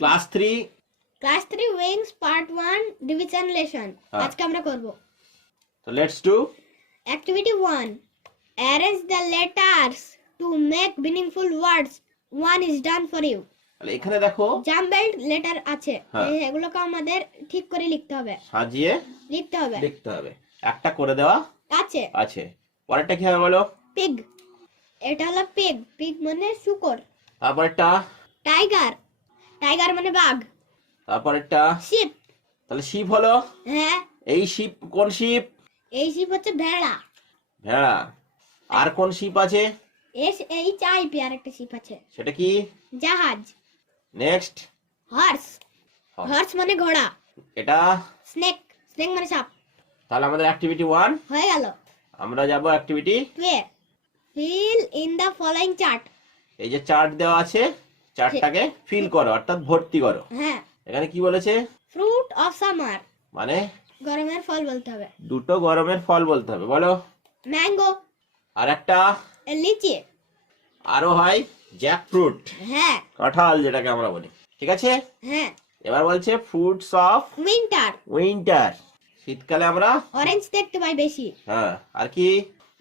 Class 3 wings part 1 division lesson আজকে আমরা করব। So let's do activity 1, arrange the letters to make meaningful words. 1 is done for you. তাহলে এখানে দেখো জাম্বলড letter আছে, এগুলোকে আমাদের ঠিক করে লিখতে হবে, সাজিয়ে লিখতে হবে। একটা করে দেওয়া আছে। পরেরটা কি হবে বলো? পিগ, এটা হলো পিগ, পিগ মানে শুকর। তারপরেরটা টাইগার, টাইগার মানে বাঘ। তারপরেরটা শিপ, তাহলে শিপ হলো। হ্যাঁ, এই শিপ কোন শিপ? এই শিপ হচ্ছে ভেড়া। ভেড়া। আর কোন শিপ আছে? এই চাইপি আর একটা শিপ আছে, সেটা কি? জাহাজ। নেক্সট হর্স, হর্স মানে ঘোড়া। এটা স্নেক, স্নেক মানে সাপ। তাহলে আমাদের অ্যাক্টিভিটি 1 হয়ে গেল। আমরা যাব activity 2, fill in the following chart. এই যে চার্ট দেওয়া আছে, চার্টটাকে ফিল করো অর্থাৎ ভর্তি করো। হ্যাঁ, এখানে কি বলেছে? ফ্রুট অফ সামার, মানে গরমের ফল বলতে হবে। দুটো গরমের ফল বলতে হবে, বলো। ম্যাঙ্গো, আর একটা লিচি, আরো হয় জ্যাকফ্রুট, হ্যাঁ, কাঁঠাল যেটাকে আমরা বলি। ঠিক আছে, হ্যাঁ। এবার বলছে ফ্রুটস অফ উইন্টার, উইন্টার, শীতকালে আমরা অরেঞ্জ দেখতে পাই বেশি। হ্যাঁ, আর কি?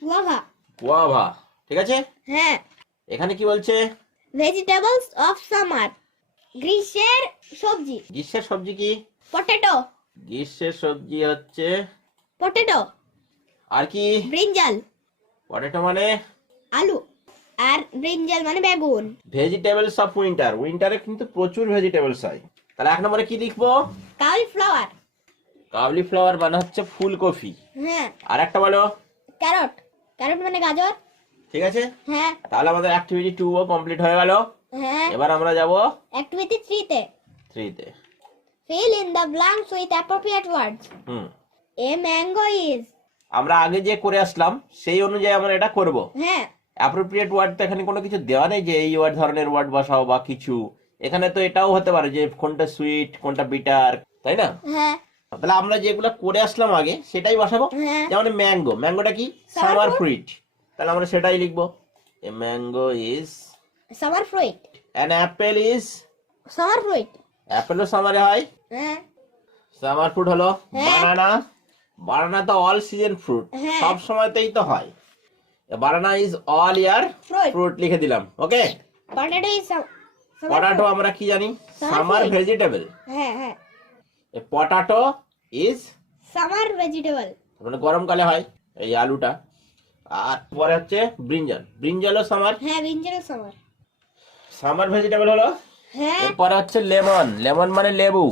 Guava, guava. ঠিক আছে, হ্যাঁ। এখানে কি বলছে? ভেজিটেবলস অফ সামার, গ্রীষ্মের সবজি। গ্রীষ্মের সবজি কি? পটেটো, গ্রীষ্মের সবজি হচ্ছে পটেটো। আর কি? ব্রিঞ্জাল, পটেটো মানে আলু, আর ব্রিঞ্জাল মানে বেগুন। ভেজিটেবলস অফ উইন্টার, উইন্টারে কিন্তু প্রচুর ভেজিটেবলস হয়। তাহলে এক নম্বরে কি লিখবো? কালিফ্লাওয়ার, কালিফ্লাওয়ার মানে হচ্ছে ফুলকপি। হ্যাঁ। আর একটা বলো? ক্যারট, ক্যারট মানে গাজর। ঠিক আছে, হ্যাঁ, তাহলে আমাদের অ্যাক্টিভিটি 2 ও কমপ্লিট হয়ে গেল। হ্যাঁ। এবার আমরা যাব অ্যাক্টিভিটি 3 তে। 3 তে। Fill in the blanks with appropriate words. A mango is, আমরা আগে যে করে আসলাম সেই অনুযায়ী আমরা এটা করব। হ্যাঁ, অ্যাপ্রোপ্রিয়েট ওয়ার্ড তো এখানে কোনো কিছু দেওয়া নেই যে এই ওয়ার্ড ধরনের ওয়ার্ড বসাও বা কিছু। এখানে তো এটাও হতে পারে যে কোনটা সুইট কোনটা বিটার, তাই না? হ্যাঁ। তাহলে আমরা যেগুলো করে আসলাম আগে সেটাই বসাবো। হ্যাঁ। যেমন ম্যাঙ্গো, ম্যাঙ্গোটা কি? সামার ফ্রুট, তাহলে আমরা সেটাই লিখবো। A mango is summer fruit, an Apple is, summer fruit, অ্যাপেলও সামারে হয়। হ্যাঁ, সামার ফ্রুট হলো হ্যাঁ। বানানা, বানানা তো অল সিজন ফ্রুট, হ্যাঁ। সব সময়তেই তো হয়। Banana is all year Fruit. Fruit লিখে দিলাম। Okay, potato is summer potato fruit. আমরা কি জানি? Summer summer fruit. ভেজিটেবল। হ্যাঁ, হ্যাঁ, পটাটো ইজ summer vegetable, মানে গরমকালে হয় এই আলুটা। আর পরে হচ্ছে ব্রিঞ্জাল, ব্রিঞ্জালও সামার, হ্যাঁ, brinjal is summer, summer vegetable হলো। হ্যাঁ, এরপরে হচ্ছে লেমন, লেমন মানে লেবু,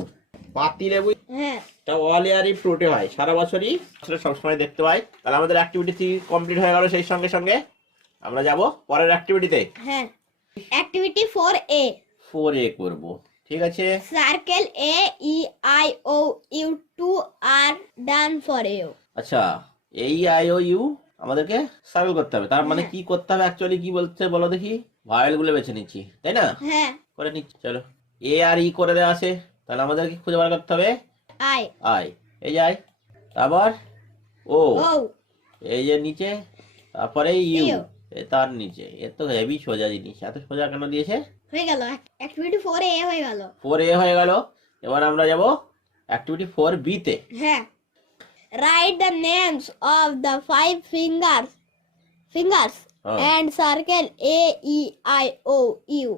পাতি লেবু, হ্যাঁ, এটা অল ইয়ারই ফ্রুটে হয়, সারা বছরই আসলে সবসময় দেখতে পাই। তাহলে আমাদের অ্যাক্টিভিটি কমপ্লিট হয়ে গেল। সেই সঙ্গে সঙ্গে আমরা যাব পরের অ্যাক্টিভিটিতে। হ্যাঁ। Activity 4A, 4A করব। ঠিক আছে, circle A E I O U 2 are done for you. আচ্ছা এই আই ও ইউ আমাদেরকে সার্কেল করতে হবে। তার মানে কি করতে হবে অ্যাকচুয়ালি কি বলছে বলো দেখি? ভায়েল গুলো বেছে নিচ্ছি, তাই না? হ্যাঁ, করে নিচ্ছি, চলো। এ আর ই করে দেওয়া আছে, তাহলে আমাদেরকে খুঁজে বার করতে হবে I আই। এই যে আই, তারপর ও, O এই যে নিচে, তারপরে ইউ, ইউ। তার নিচে। এ তো হেভি সোজা জিনিস, এত সোজা কেন দিয়েছে? হয়ে গেল। অ্যাক্টিভিটি 4A হয়ে গেল। 4A হয়ে গেল। এবার আমরা যাব অ্যাক্টিভিটি 4B তে। হ্যাঁ। Write the names of the 5 fingers and circle A E I O U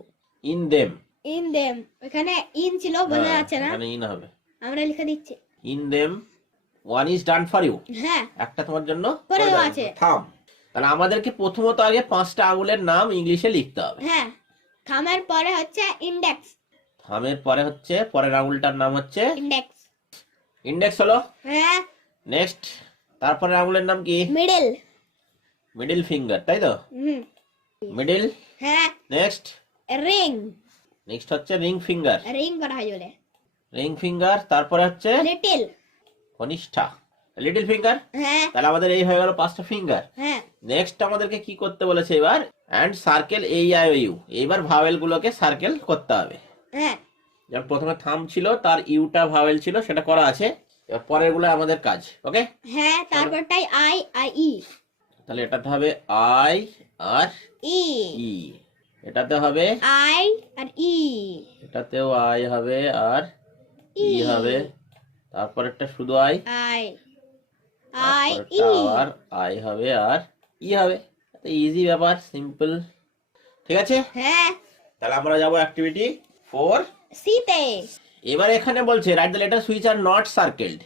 in them, in them. এখানে ইন ছিল, বোঝা যাচ্ছে না, এখানে ইন হবে। আমরা লিখে দিচ্ছি। In them one is done for you, হ্যাঁ, একটা তোমার জন্য করে দেওয়া আছে। থাম। তাহলে আমাদেরকে প্রথমত আগে 5টা আঙুলের নাম ইংলিশে লিখতে হবে। হ্যাঁ। থামের পরে হচ্ছে ইন্ডেক্স, থামের পরে হচ্ছে পরের আঙুলটার নাম হচ্ছে ইন্ডেক্স। ইন্ডেক্স হলো। হ্যাঁ। নেক্সট, তারপরের আঙুলের নাম কি? মিডল, মিডল ফিঙ্গার, তাই তো? মিডল। হ্যাঁ। নেক্সট, রিং, নেক্সট হচ্ছে রিং ফিঙ্গার, রিং করা হয় বলে। Ring finger. তারপরে হচ্ছে লিটল, কনিষ্ঠা, লিটল ফিঙ্গার। হ্যাঁ, তাহলে আমাদের এই হয়ে গেল 5টা ফিঙ্গার। হ্যাঁ, নেক্সট আমাদেরকে কি করতে বলেছে এবার? And circle A I O U, এইবার ভাওয়েল গুলোকে সার্কেল করতে হবে। হ্যাঁ, যেমন প্রথমে থাম ছিল, তার ইউটা ভাওয়েল ছিল, সেটা করা আছে। এবার পরের গুলো আমাদের কাজ। ওকে, হ্যাঁ। তারপরটাই আই আই ই, তাহলে এটাতে হবে আই আর ই, ই। এটাতে হবে আই আর ই। এটাতেও আই হবে আর ই হবে, তারপর একটা শুধু আই, আই আই তারপর ই। আবার আই হবে আর ই হবে। ইজি ব্যাপার, সিম্পল। ঠিক আছে, হ্যাঁ। তাহলে আমরা যাব অ্যাক্টিভিটি 4 সিতে। এবার এখানে বলছে write the letters which are not circled.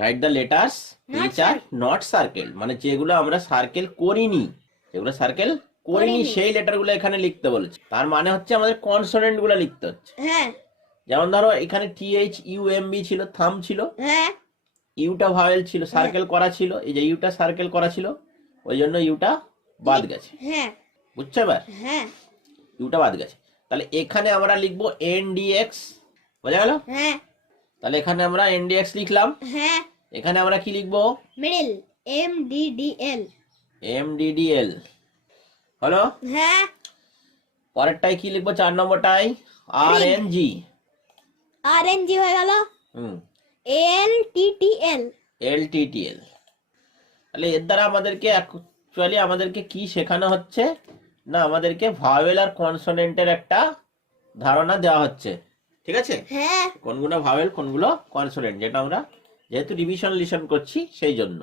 Write the letters which are not circled, মানে যেগুলো আমরা সার্কেল করিনি, যেগুলো সার্কেল করিনি সেই লেটারগুলো এখানে লিখতে বলেছে। তার মানে হচ্ছে আমাদের কনসোনেন্ট গুলো লিখতে হচ্ছে। হ্যাঁ। যেমন ধরো এখানে TH UMB ছিল, থাম ছিল, হ্যাঁ। ইউটা ভাওয়েল ছিল, সার্কেল করা ছিল, এই যে ইউটা সার্কেল করা ছিল, ওই জন্য ইউটা বাদ গেছে। হ্যাঁ। বুঝছো এবার? হ্যাঁ। ইউটা বাদ গেছে। তাহলে এখানে আমরা লিখবো NDX, বোঝা গেল? হ্যাঁ। তাহলে এখানে আমরা NDX লিখলাম। হ্যাঁ। এখানে আমরা কি লিখবো? Middle MDDL। MDDL হলো। হ্যাঁ। পরেরটাই কি লিখবো? 4 নম্বরটাই RNG। RNG হয়ে গেল। হুম, LTTL। LTTL। তাহলে এর দ্বারা আমাদেরকে অ্যাকচুয়ালি আমাদেরকে কি শেখানো হচ্ছে না, আমাদেরকে ভাওয়েল আর কনসোনেন্টের একটা ধারণা দেওয়া হচ্ছে। ঠিক আছে, হ্যাঁ। কোনগুলো ভাওয়েল কোনগুলো কনসোনেন্ট, যেটা আমরা যেহেতু রিভিশন লিসন করছি সেই জন্য।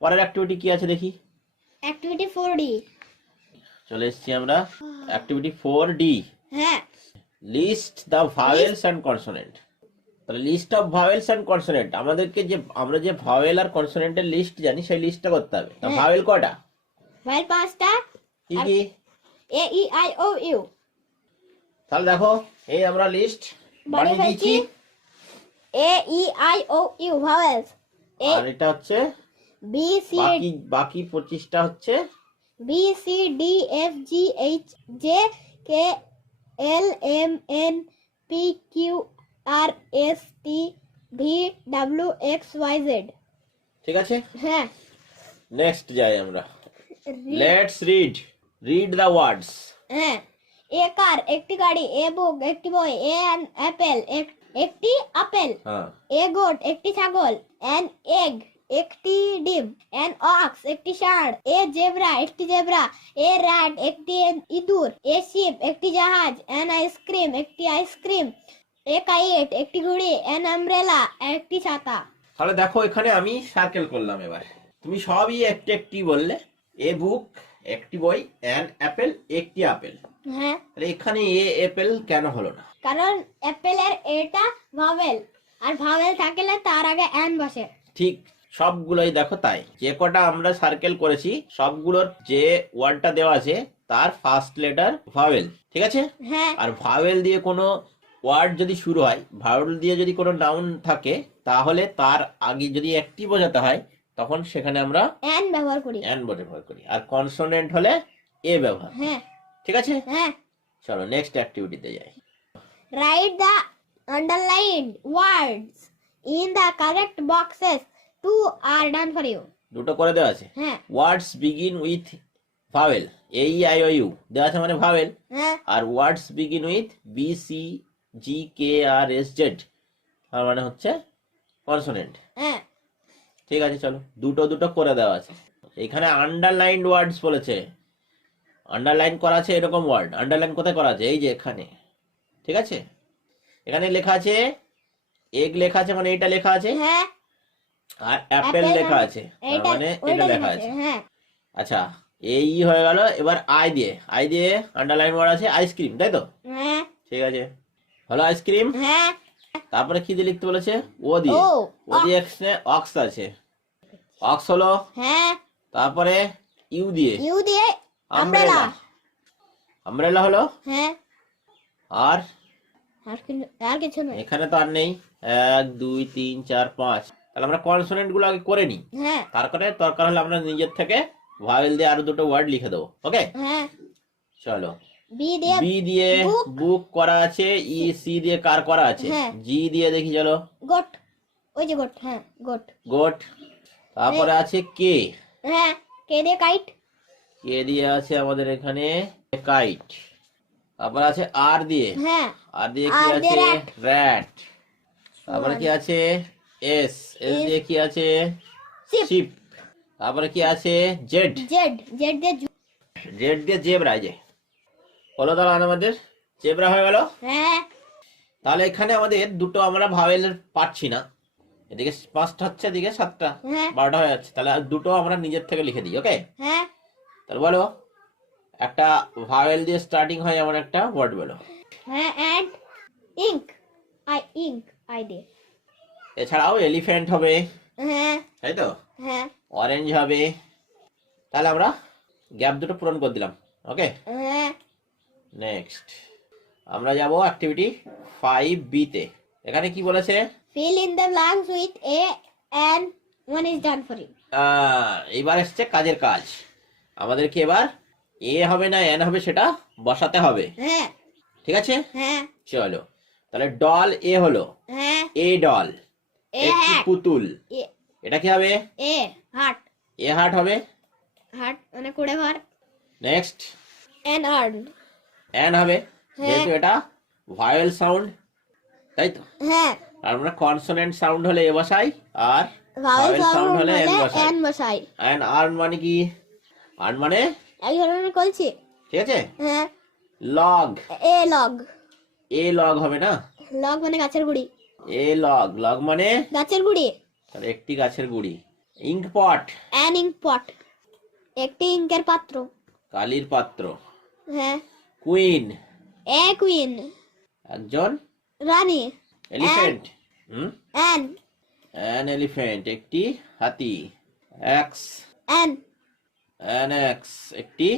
পরের অ্যাক্টিভিটি কি আছে দেখি। Activity 4D। চলে এসেছি আমরা অ্যাক্টিভিটি 4D। হ্যাঁ। List the vowels and consonant. তাহলে list of vowels and consonant, আমাদেরকে যে আমরা যে ভাওয়েল আর কনসোনেন্টের লিস্ট জানি সেই লিস্টটা করতে হবে। তা ভাওয়েল কটা? ভাওয়েল 5টা। কি কি? A E I O U। তাহলে দেখো এই আমরা লিস্ট বানিয়ে দিয়েছি। A E I O U vowels. আর এটা হচ্ছে B C বাকি 25টা হচ্ছে B C D F G H J K L M N P Q R S T V W X Y Z। ঠিক আছে, হ্যাঁ। নেক্সট যাই আমরা। Let's read the words. হ্যাঁ। এ কার একটি গাড়ি, এ বুক একটি বই, এ অ্যান অ্যাপেল একটি আপেল, হ্যাঁ, এ গোট একটি ছাগল, অ্যান এগ একটি ডিম, অ্যান অক্স একটি ষাঁড়, এ জেব্রা একটি জেব্রা, এ র্যাট একটি ইঁদুর, এ শিপ একটি জাহাজ, অ্যান আইসক্রিম একটি আইসক্রিম, এ কাইট একটি ঘুড়ি, অ্যান আমব্রেলা একটি ছাতা। তাহলে দেখো এখানে আমি সার্কেল করলাম। এবার তুমি সবই একটি একটি বললে। এ বুক একটি বই, অ্যান অ্যাপেল একটি আপেল। হ্যাঁ। তাহলে এখানে এ অ্যাপেল কেন হলো না? কারণ অ্যাপেলের এটা ভাওয়েল, আর ভাওয়েল থাকলে তার আগে অ্যান বসে। ঠিক, সবগুলোই দেখো তাই। যে কটা আমরা সার্কেল করেছি সবগুলোর যে ওয়ার্ডটা দেওয়া আছে তার ফার্স্ট লেটার ভাওয়েল। ঠিক আছে, হ্যাঁ। আর ভাওয়েল দিয়ে কোনো ওয়ার্ড যদি শুরু হয়, ভাওয়েল দিয়ে যদি কোনো নাউন থাকে, তাহলে তার আগে যদি একটি বোঝাতে হয় তখন সেখানে আমরা অ্যান ব্যবহার করি। অ্যান ব্যবহার করি, আর কনসোনেন্ট হলে এ ব্যবহার। হ্যাঁ। ঠিক আছে, হ্যাঁ। চলো নেক্সট অ্যাক্টিভিটিতে যাই। Write the underlined words in the correct boxes. 2 are done for you. দুটো করে দেওয়া আছে। হ্যাঁ। Words begin with vowel, A E I O U দেওয়া আছে মানে ভাওয়েল। হ্যাঁ। আর words begin with B C G K R S Z তার মানে হচ্ছে কনসোনেন্ট। হ্যাঁ। ঠিক আছে, চলো দুটো দুটো করে দেওয়া আছে। এখানে আন্ডারলাইন্ড ওয়ার্ডস বলেছে, আন্ডারলাইন করা আছে এরকম ওয়ার্ড। আন্ডারলাইন কোথায় করা আছে? এই যে এখানে। ঠিক আছে, এখানে লেখা আছে এগ লেখা আছে মানে এটা লেখা আছে, হ্যাঁ। আর অ্যাপেল লেখা আছে তার মানে এটা লেখা আছে। হ্যাঁ। আচ্ছা, এই হয়ে গেল। এবার আই দিয়ে আন্ডারলাইন ওয়ার্ড আছে আইসক্রিম, তাই তো? হ্যাঁ। ঠিক আছে, হলো আইসক্রিম। হ্যাঁ। তারপরে কি দিয়ে লিখতে বলেছে? ও দিয়ে। ও দিয়ে এখানে অক্স আছে, অক্স হলো। হ্যাঁ। তারপরে ইউ দিয়ে আমব্রেলা। আমব্রেলা হলো। হ্যাঁ। আর আর কিছু নেই এখানে তো আর নেই। 1 2 3 4 5। তাহলে আমরা কনসোনেন্ট গুলো আগে করে নিই, হ্যাঁ। তারপরে দরকার হলে আমরা নিজের থেকে ভাওয়েল দিয়ে আরো দুটো ওয়ার্ড লিখে দেবো। ওকে, হ্যাঁ। চলো। বি দিয়ে বুক করা আছে, ই সি দিয়ে কার করা আছে, হ্যাঁ। জি দিয়ে দেখি চলো গোট, ওই যে গোট। হ্যাঁ, গোট। তারপরে আছে কে। হ্যাঁ। কে দিয়ে কাইট। কে দিয়ে আছে আমাদের এখানে কাইট। তারপর আছে আর দিয়ে। হ্যাঁ। আর দিয়ে কি আর দিয়ে আছে? র্যাট। তারপরে কি আছে? এস দিয়ে কি আছে? শিপ। তারপরে কি আছে? জেড দিয়ে জেড দিয়ে জেব্রা। এই যে হলো তাহলে আমাদের জেব্রা হয়ে গেল। হ্যাঁ তাহলে এখানে আমাদের দুটো আমরা ভাওয়েল পাচ্ছি না, এদিকে 5টা হচ্ছে, এদিকে 7টা, হ্যাঁ 12টা হয়ে যাচ্ছে। তাহলে আর দুটো আমরা নিজের থেকে লিখে দিই। ওকে, হ্যাঁ তাহলে বলো একটা ভাওয়েল দিয়ে স্টার্টিং হয় এমন একটা ওয়ার্ড বলো। হ্যাঁ অ্যান্ড ইঙ্ক আই ডে। এছাড়াও এলিফ্যান্ট হবে, হ্যাঁ তাই তো, হ্যাঁ অরেঞ্জ হবে। তাহলে আমরা গ্যাপ দুটো পূরণ করে দিলাম। ওকে, হ্যাঁ নেক্সট আমরা যাব অ্যাক্টিভিটি 5B তে। এখানে কি বলেছে? fill in the blanks with a and one is done for you. এইবার এসছে কাজের কাজ। আমাদেরকে এবার এ হবে না এন হবে সেটা বসাতে হবে। হ্যাঁ ঠিক আছে, হ্যাঁ চলো তাহলে ডল এ হলো, হ্যাঁ এ ডল, এ একটি হ্যাট পুতুল। এ এটা কি হবে? এ হার্ট এ হার্ট হবে। হার্ট মানে কুড়ে ঘর। নেক্সট an arm এন হবে, হ্যাঁ। যেহেতু এটা ভাওয়েল সাউন্ড, তাই তো। হ্যাঁ আর আমরা কনসোনেন্ট সাউন্ড হলে এ বসাই, আর vowel vowel sound sound হলে হলে n বসাই। n বসাই। এন্ড আর্ন মানে কি? আর্ন মানে, এক ধরনের কলছি। ঠিক আছে, হ্যাঁ লগ, এ লগ। এ লগ হবে না, লগ মানে গাছের গুড়ি। এ লগ, লগ মানে গাছের গুড়ি। তাহলে একটি গাছের গুড়ি। Ink pot, an ink pot একটি ইঙ্কের পাত্র। কালির পাত্র। হ্যাঁ কুইন, এ কুইন একজন রানী। এলিফ্যান্ট, an অ্যান এলিফ্যান্ট একটি হাতি। এক্স, an অ্যান এক্স একটি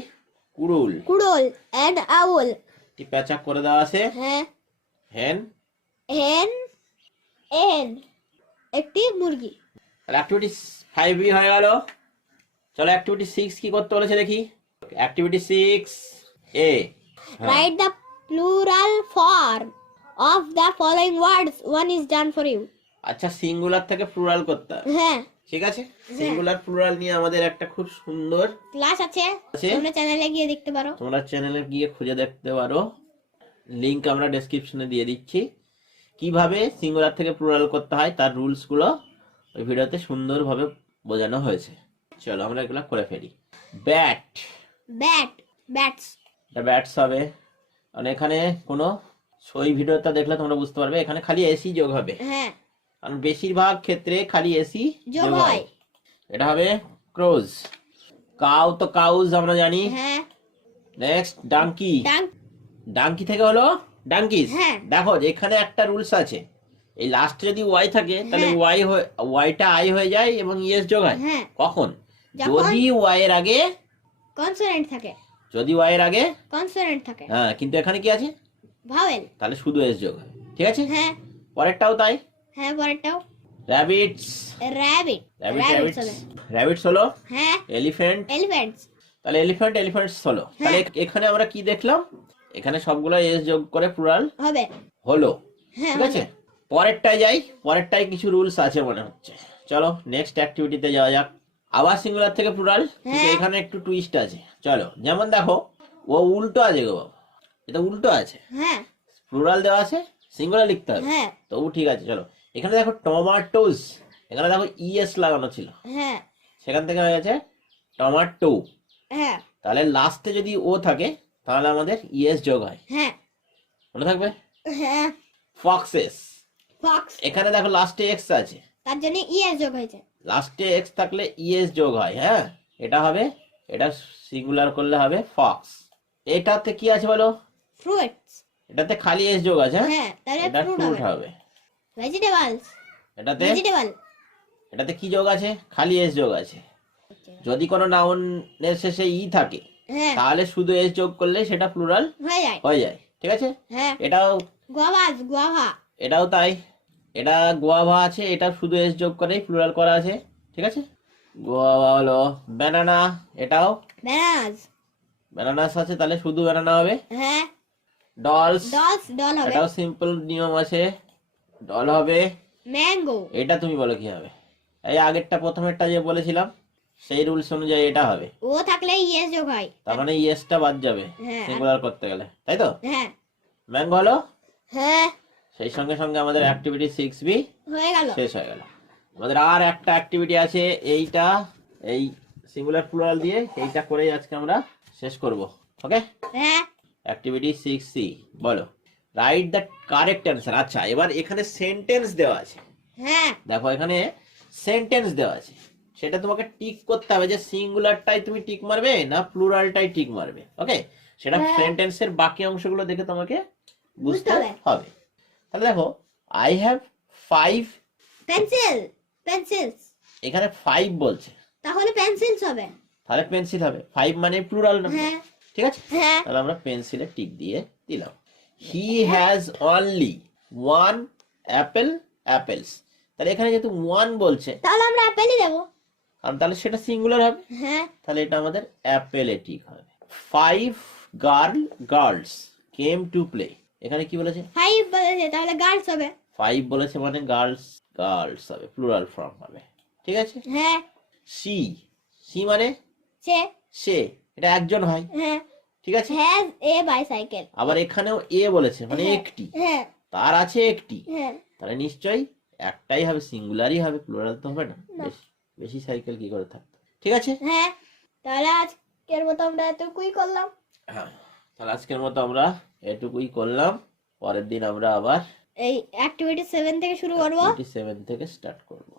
কুড়ুল। কুড়োল an owl একটি প্যাঁচা করে দেওয়া আছে। হ্যাঁ হেন, hen hen একটি মুরগি। তাহলে অ্যাক্টিভিটি 5B হয়ে গেল। চলো অ্যাক্টিভিটি 6 কি করতে বলেছে দেখি। Activity 6A, Write the plural form of the following words. One is done for you. আচ্ছা, সিঙ্গুলার থেকে প্লুরাল করতে হবে। হ্যাঁ ঠিক আছে, সিঙ্গুলার প্লুরাল নিয়ে আমাদের একটা খুব সুন্দর ক্লাস আছে, আছে। তোমরা চ্যানেলে গিয়ে দেখতে পারো। তোমরা চ্যানেলে গিয়ে খুঁজে দেখতে পারো, লিংক আমরা ডেসক্রিপশনে দিয়ে দিচ্ছি। কিভাবে সিঙ্গুলার থেকে প্লুরাল করতে হয় তার রুলস গুলো ওই ভিডিওতে সুন্দরভাবে বোঝানো হয়েছে। চলো আমরা এগুলো করে ফেলি। Bat, bat bats. এটা ব্যাটস হবে। মানে এখানে কোনো ওই ভিডিওটা দেখলে তোমরা বুঝতে পারবে এখানে খালি এসি যোগ হবে, হ্যাঁ কারণ বেশিরভাগ ক্ষেত্রে খালি এসি যোগ হয়। এটা হবে ক্রোজ। কাউ তো কাউজ আমরা জানি। হ্যাঁ নেক্সট ডাঙ্কি, ডাঙ্ক। ডাঙ্কি থেকে হলো ডাঙ্কিস। হ্যাঁ। দেখো এখানে একটা রুলস আছে, এই লাস্টে যদি ওয়াই থাকে তাহলে হ্যাঁ। ওয়াইটা আই হয়ে যায় এবং ইএস যোগ হয়। হ্যাঁ কখন? যখন যদি ওয়াই এর আগে, কনসোনেন্ট থাকে। যদি ওয়াই এর আগে, কনসোনেন্ট থাকে। হ্যাঁ, কিন্তু এখানে কি আছে? ভাওয়েল। তাহলে শুধু এস যোগ হয়। ঠিক আছে, হ্যাঁ পরেরটাও তাই। হ্যাঁ পরেরটাও র্যাবিটস, র্যাবিট। র্যাবিটস হবে। র্যাবিটস হলো হ্যাঁ এলিফ্যান্ট। এলিফ্যান্টস। তাহলে এলিফ্যান্টস হলো। হ্যাঁ। তাহলে এখানে আমরা কি দেখলাম? এখানে সবগুলো এস যোগ করে প্লুরাল হবে। হলো। হ্যাঁ ঠিক আছে, পরেরটায় যাই। পরেরটায় কিছু রুলস আছে মনে হচ্ছে। চলো নেক্সট অ্যাক্টিভিটিতে যাওয়া যাক। আবার সিঙ্গুলার থেকে প্লুরাল, কিন্তু হ্যাঁ। এখানে একটু টুইস্ট আছে। চলো, যেমন দেখো ও উল্টো আছে গো বাবা, এটা উল্টো আছে। হ্যাঁ প্লুরাল দেওয়া আছে, সিঙ্গুলার লিখতে হবে। হ্যাঁ তবু ঠিক আছে। চলো, এখানে দেখো টমাটোস, এখানে দেখো ইএস লাগানো ছিল, হ্যাঁ সেখান থেকে হয়ে গেছে টমাটো। হ্যাঁ তাহলে লাস্টে যদি ও থাকে তাহলে আমাদের ইএস যোগ হয়। হ্যাঁ মনে থাকবে। হ্যাঁ ফক্সেস, ফক্স। এখানে দেখো লাস্টে এক্স আছে, তার জন্য ইএস যোগ হয়েছে। লাস্টে এক্স থাকলে ইএস যোগ হয়। হ্যাঁ, এটা হবে, এটা সিঙ্গুলার করলে হবে ফক্স। এটাতে কি আছে বলো? ফ্রুটস। এটাতে খালি এস যোগ আছে। হ্যাঁ তাহলে এটা ফ্রুট ফ্রুট হবে। হবে। ভেজিটেবলস। এটাতে, ভেজিটেবল। এটাতে কি যোগ আছে? খালি এস যোগ আছে। যদি কোনো নাউনের শেষে ই থাকে হ্যাঁ তাহলে শুধু এস যোগ করলে সেটা প্লুরাল হয়ে যায়। হয়ে যায়। ঠিক আছে, হ্যাঁ এটাও, গোয়াভাস। গোয়াভা। এটাও তাই। এটা গোয়াভা আছে, এটা শুধু এস যোগ করেই প্লুরাল করা আছে। ঠিক আছে, গোয়াভা হলো। ব্যানানা, এটাও ব্যানানাস। ব্যানানাস আছে, তাহলে শুধু ব্যানানা হবে। হ্যাঁ ডলস, ডলস। ডল হবে। এটাও সিম্পল নিয়ম আছে, ডল হবে। ম্যাঙ্গো। এটা তুমি বলো কি হবে? এই আগেরটা প্রথমেরটা যে বলেছিলাম সেই রুলস অনুযায়ী এটা হবে। ও থাকলে ইএস যোগ হয়। তার মানে ইএসটা বাদ যাবে হ্যাঁ। সিঙ্গুলার করতে গেলে, তাই তো। হ্যাঁ ম্যাঙ্গো হলো। হ্যাঁ সেই সঙ্গে সঙ্গে আমাদের অ্যাক্টিভিটি 6B হয়ে গেল। শেষ হয়ে গেল। আমাদের আর একটা অ্যাক্টিভিটি আছে, এইটা এই সিঙ্গুলার প্লুরাল দিয়ে এইটা করেই আজকে আমরা শেষ করব। ওকে, হ্যাঁ অ্যাক্টিভিটি 6C বলো, রাইট দ্য কারেক্ট অ্যান্সার। আচ্ছা, এবার এখানে সেন্টেন্স দেওয়া আছে, হ্যাঁ দেখো এখানে সেন্টেন্স দেওয়া আছে, সেটা তোমাকে টিক করতে হবে যে সিঙ্গুলারটাই তুমি টিক মারবে না প্লুরালটাই টিক মারবে। ওকে, সেটা হ্যাঁ। সেন্টেন্সের বাকি অংশগুলো দেখে তোমাকে বুঝতে বুঝতে হবে। হবে। তাহলে দেখো, আই হ্যাভ 5, পেন্সিলস, এখানে 5 বলছে, তাহলে পেন্সিলস হবে। তাহলে পেন্সিল হবে, 5 মানে প্লুরাল নাম্বার, হ্যাঁ ঠিক আছে। হ্যাঁ তাহলে আমরা পেন্সিলে টিক দিয়ে দিলাম। হি হ্যাজ অনলি 1 অ্যাপেলস, তাহলে এখানে যেহেতু 1 বলছে, তাহলে আমরা অ্যাপেলই দেবো। কারণ তাহলে সেটা সিঙ্গুলার হবে, হ্যাঁ তাহলে এটা আমাদের অ্যাপেলে টিক হবে। 5 গার্লস কেম টু প্লে, এখানে কি বলেছে? 5 বলেছে, তাহলে গার্লস হবে। 5 বলেছে মানে গার্লস হবে, প্লুরাল ফর্ম হবে, ঠিক আছে। হ্যাঁ সি মানে সে, সে, এটা একজন হয়, হ্যাঁ ঠিক আছে। Has a bicycle. আবার এখানেও এ বলেছে মানে হ্যাঁ। একটি, হ্যাঁ তার আছে একটি, হ্যাঁ তাহলে নিশ্চয়ই একটাই হবে, সিঙ্গুলারই হবে, প্লুরাল তো হবে না। না। বেশি বেশি সাইকেল কি করে থাকতো, ঠিক আছে। হ্যাঁ, তাহলে আজকের মতো আমরা এতটুকুই করলাম। হ্যাঁ, তাহলে আজকের মতো আমরা এটুকুই করলাম, পরের দিন আমরা আবার এই অ্যাক্টিভিটি 7 থেকে শুরু করবো। 7 থেকে স্টার্ট করব।